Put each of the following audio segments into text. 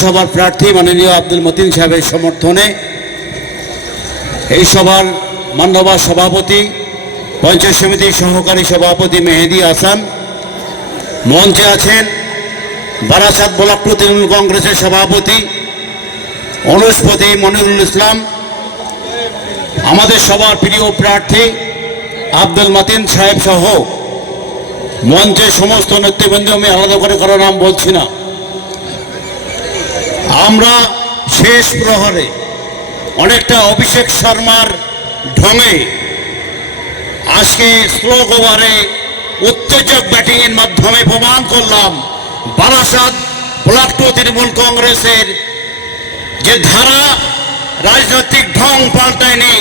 সভার প্রার্থী মাননীয় আব্দুল মতিন সাহেবের সমর্থনে এই সভার মান্যবর সভাপতি পঞ্চায়েত সমিতির সহকারী সভাপতি মেহেদি হাসান, মঞ্চে আছেন বারাসাত ব্লক তৃণমূল কংগ্রেসের সভাপতি অনুষ্পতি মনিরুল ইসলাম, আমাদের সবার প্রিয় প্রার্থী আব্দুল মতিন সাহেব সহ মঞ্চে সমস্ত নেতৃবৃন্দ। আমি আলাদা করে কারো নাম বলছি না। আমরা শেষ প্রহরে অনেকটা অভিষেক শর্মার ঢঙে আজকে স্লোক ওভারে উত্তেজক ব্যাটিংয়ের মাধ্যমে প্রমাণ করলাম বারাসাত ব্লক তৃণমূল কংগ্রেসের যে ধারা রাজনৈতিক ঢং পাল্টায়নি।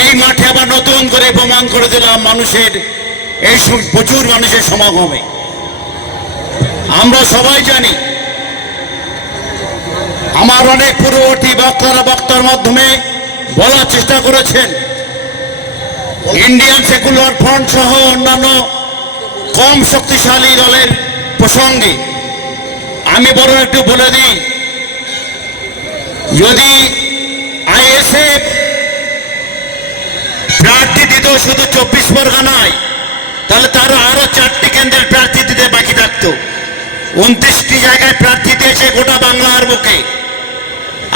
এই মাঠে আবার নতুন করে প্রমাণ করে দিলাম মানুষের এই প্রচুর মানুষের সমাগমে। আমরা সবাই জানি, আমার অনেক পূর্ববর্তী বক্তার মাধ্যমে বলার চেষ্টা করেছেন, ইন্ডিয়ান সেকুলার ফ্রন্ট সহ অন্যান্য কম শক্তিশালী দলের প্রসঙ্গে আমি বরং একটু বলে দিই, যদি আইএসএফ প্রার্থী দিত শুধু 24 পরগনায়, তাহলে তারা আরো 4টি কেন্দ্রের প্রার্থী দিতে বাকি থাকতো। 29টি জায়গায় প্রার্থী দিয়েছে গোটা বাংলার বুকে,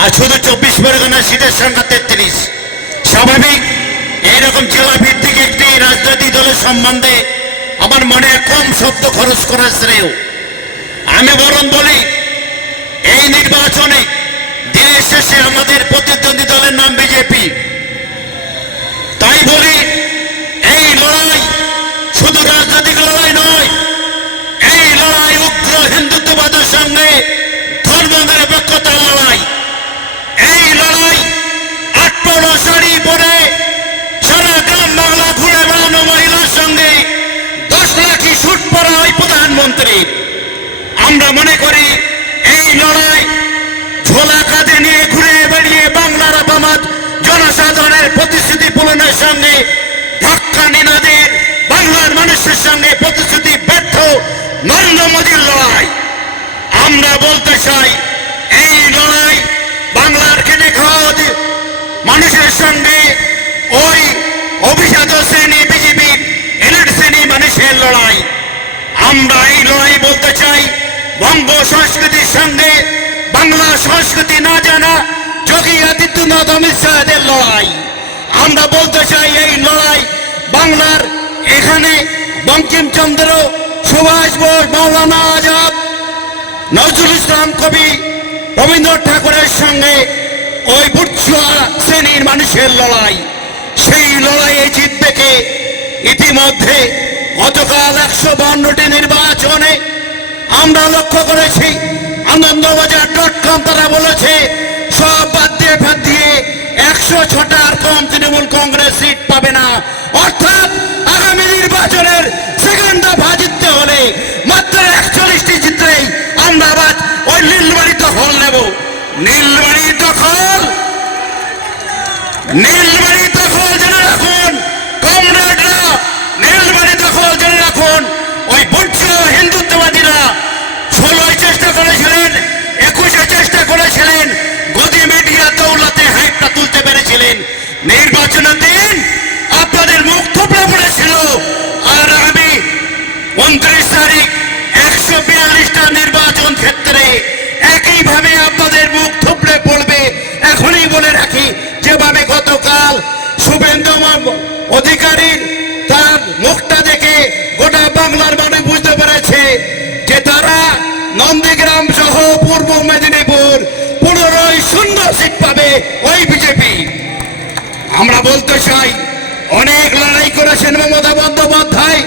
আর শুধু 24 পরগনা সিটের সংখ্যা 33। স্বাভাবিক এইরকম জেলা ভিত্তিক একটি রাজনৈতিক দলের সম্বন্ধে আমার মনে কম শব্দ খরচ করার শ্রেয়। আমি বরং বলি, এই নির্বাচনে দিনের শেষে আমাদের প্রতিদ্বন্দ্বী দলের নাম বিজেপি। তাই বলি, এই লড়াই শুধু রাজনৈতিক লড়াই নয়, এই লড়াই উগ্র হিন্দুত্ববাদের সঙ্গে ধর্মনিরপেক্ষতার লড়াই। এই লড়াই 8 শাড়ি পরে সারা গ্রাম বাংলা ঘুরে বেড়ানো মহিলার সঙ্গে 10 লাখি শুট পরা ওই প্রধানমন্ত্রী। আমরা মনে করি এই লড়াই ঝোলা কাঁধে নিয়ে ঘুরে বেড়িয়ে বাংলার আপামাত জনসাধারণের প্রতিশ্রুতি পূরণের সঙ্গে ধাক্কা নিনাদের বাংলার মানুষের সঙ্গে প্রতিশ্রুতি ব্যর্থ নরেন্দ্র মোদীর লড়াই। আমরা বলতে চাই, এই লড়াই বাংলার খেটে খাওয়া মানুষের সঙ্গে ওই অভিজাত শ্রেণী বিজেপির এলিট শ্রেণী মানুষের লড়াই। আমরা এই লড়াই বলতে চাই, বঙ্গ সংস্কৃতির সঙ্গে বাংলা সংস্কৃতি না জানা যোগী আদিত্যনাথ অমিত শাহের লড়াই। আমরা বলতে চাই, এই লড়াই বাংলার এখানে বঙ্কিমচন্দ্র, সুভাষ বোস, মৌলানা আজাদ, নজরুল ইসলাম, কবি রবীন্দ্রনাথ ঠাকুরের সঙ্গে ওই বুর্জোয়া শ্রেণীর মানুষের লড়াই। সেই লড়াইয়ে জিতবে কে? ইতিমধ্যে গতকাল 152টি নির্বাচনে আমরা লক্ষ্য করেছি, আনন্দবাজার.com তারা বলেছে সব বাদ দিয়ে 106টা আর কম তৃণমূল কংগ্রেস সিট পাবে না। অর্থাৎ আগামী নির্বাচনের সেকেন্ড দফা জিততে হলে মাত্র 41টি জিতলেই আমরা আবার ওই নীলবাড়ি দখল নেব। নীলবাড়ি দখল জেনে রাখুন কমরেডরা, নীলবাড়ি দখল জেনে রাখুন। ওই বুর্জ হিন্দুত্ববাদীরা 16 চেষ্টা করেছিলেন, 21 চেষ্টা করেছিলেন, গদি মিডিয়া দৌলতে হাইপটা তুলতে পেরেছিলেন। নির্বাচনের দিন আপনাদের মুখ থুবড়ে পড়েছিল, আর আমি 29 তারিখ 142টা নির্বাচন ক্ষেত্রে একইভাবে আপনাদের মুখ থুবড়ে পড়বে। এখনই বলে রাখি, যেভাবে গতকাল শুভেন্দু অধিকারীর তার মুখটা দেখে গোটা বাংলার মানুষ বুঝতে পেরেছে যে তারা নন্দীগ্রাম সহ পূর্ব মেদিনীপুর 15 সিট পাবে ওই বিজেপি। আমরা বলতে চাই, অনেক লড়াই করেছেন মমতা বন্দ্যোপাধ্যায়,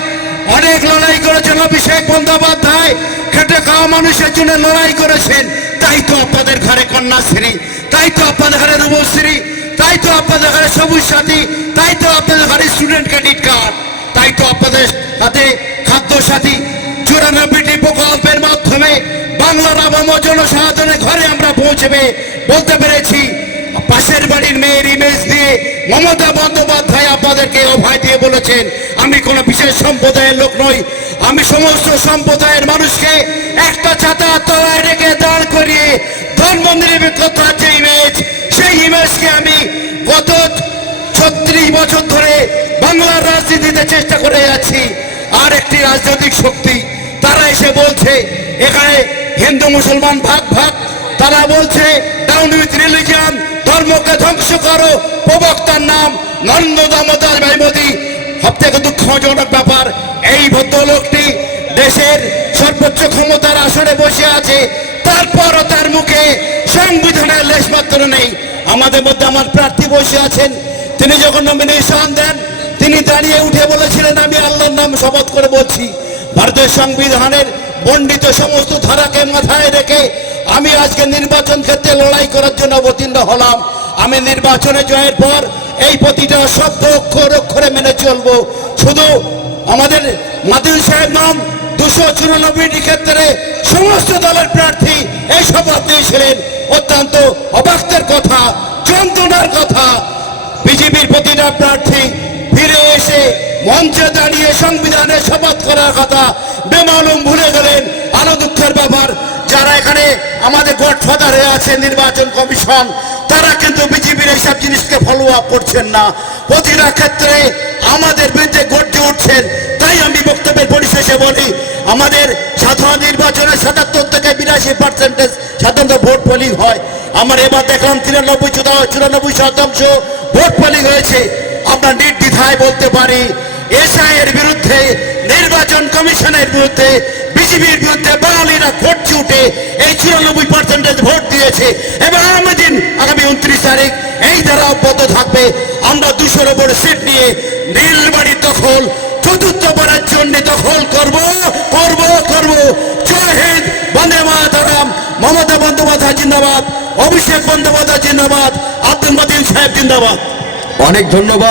অনেক লড়াই করেছেন অভিষেক বন্দ্যোপাধ্যায়, খেটে খাওয়া মানুষের জন্য লড়াই করেছেন। তাই তো আপনাদের ঘরে কন্যাশ্রী, তাই তো আপনাদের ঘরে রূপশ্রী, তাই তো আপনাদের ঘরে সবুজ সাথী, তাই তো আপনাদের ঘরে স্টুডেন্ট ক্রেডিট কার্ড, তাই তো আপনাদের হাতে খাদ্য সাথী। 94টি প্রকল্পের মাধ্যমে বাংলার আবাম জনসাধারণের ঘরে আমরা পৌঁছবে বলতে পেরেছি। পাশের বাড়ির মেয়ের ইমেজ দিয়ে মমতা বন্দ্যোপাধ্যায় আপনাদেরকে অভয় দিয়ে বলেছেন, আমি কোনো বিশেষ সম্প্রদায়ের লোক নই, আমি সমস্ত সম্প্রদায়ের মানুষকে একটা ছাতা তলায় রেখে দাঁড় করিয়ে ধর্ম নিরপেক্ষতার যে ইমেজ, সেই ইমেজকে আমি গত 36 বছর ধরে বাংলার রাজনীতিতে চেষ্টা করে যাচ্ছি। আর একটি রাজনৈতিক শক্তি তারা এসে বলছে এখানে হিন্দু মুসলমান ভাগ ভাগ, তারা বলছে ডাউন উইথ রিলিজিয়ন, ধর্মকে ধ্বংস করো। প্রবক্তার নাম নরেন্দ্র দামোদর ভাই মোদী। সবথেকে দুঃখজনক ব্যাপার, এই ভদ্রলোকটি দেশের সর্বোচ্চ ক্ষমতার আসনে বসে আছে, তারপরও তার মুখে সংবিধানের লেশমাত্র নেই। আমাদের মধ্যে আমার প্রার্থী বসে আছেন, তিনি যখন নমিনেশন দেন তিনি দাঁড়িয়ে উঠে বলেছিলেন আমি আল্লাহর নাম শপথ করে বলছি। ভারতের সংবিধানের বর্ণিত সমস্ত ধারাকে মাথায় রেখে আমি আজকে নির্বাচন ক্ষেত্রে লড়াই করার জন্য অবতীর্ণ হলাম। আমি নির্বাচনে জয়ের পর এই প্রতিটা শব্দ অক্ষর অক্ষরে মেনে চলবো। শুধু আমাদের মাদুল সাহেব নাম 294টি ক্ষেত্রে সমস্ত দলের প্রার্থী এই শপথ নিয়েছিলেন। অত্যন্ত অবাকের কথা, যন্ত্রণার কথা, বিজেপির প্রতিটা প্রার্থী ফিরে এসে মঞ্চে দাঁড়িয়ে সংবিধানের শপথ করার কথা বেমালুম ভুলে গেলেন। আরো দুঃখের ব্যাপার, যারা এখানে আমাদের গডফাদার হয়ে আছে নির্বাচন কমিশন, তারা কিন্তু বিজেপির এইসব জিনিসকে ফলো আপ করছেন না। প্রতিটা ক্ষেত্রে আমাদের বিরুদ্ধে গর্জে উঠছেন। তাই আমি বক্তব্যের পরিশেষে বলি, আমাদের সাধারণ নির্বাচনে 77 থেকে 82% সাধারণত ভোট পোলিং হয়। আমার এবার দেখলাম 93-94% ভোট পোলিং হয়েছে। আমরা নির্দ্বিধায় বলতে পারি এসআই এর বিরুদ্ধে, নির্বাচন কমিশনের বিরুদ্ধে, বিজেপির বিরুদ্ধে বাঙালিরা গর্জে উঠে এই 94% ভোট দিয়েছে। এবং আগামী 29 তারিখ এই ধারা অব্যাহত থাকবে। আমরা 200-এর উপরে সিট নিয়ে নীলবাড়ি দখল চতুর্থবারের জন্য দখল করব করব করব। জয় হিন্দ, বন্দে মাতরম। মমতা বন্দ্যোপাধ্যায় জিন্দাবাদ, অভিষেক বন্দ্যোপাধ্যায় জিন্দাবাদ, আব্দুল মতিন সাহেব জিন্দাবাদ। অনেক ধন্যবাদ।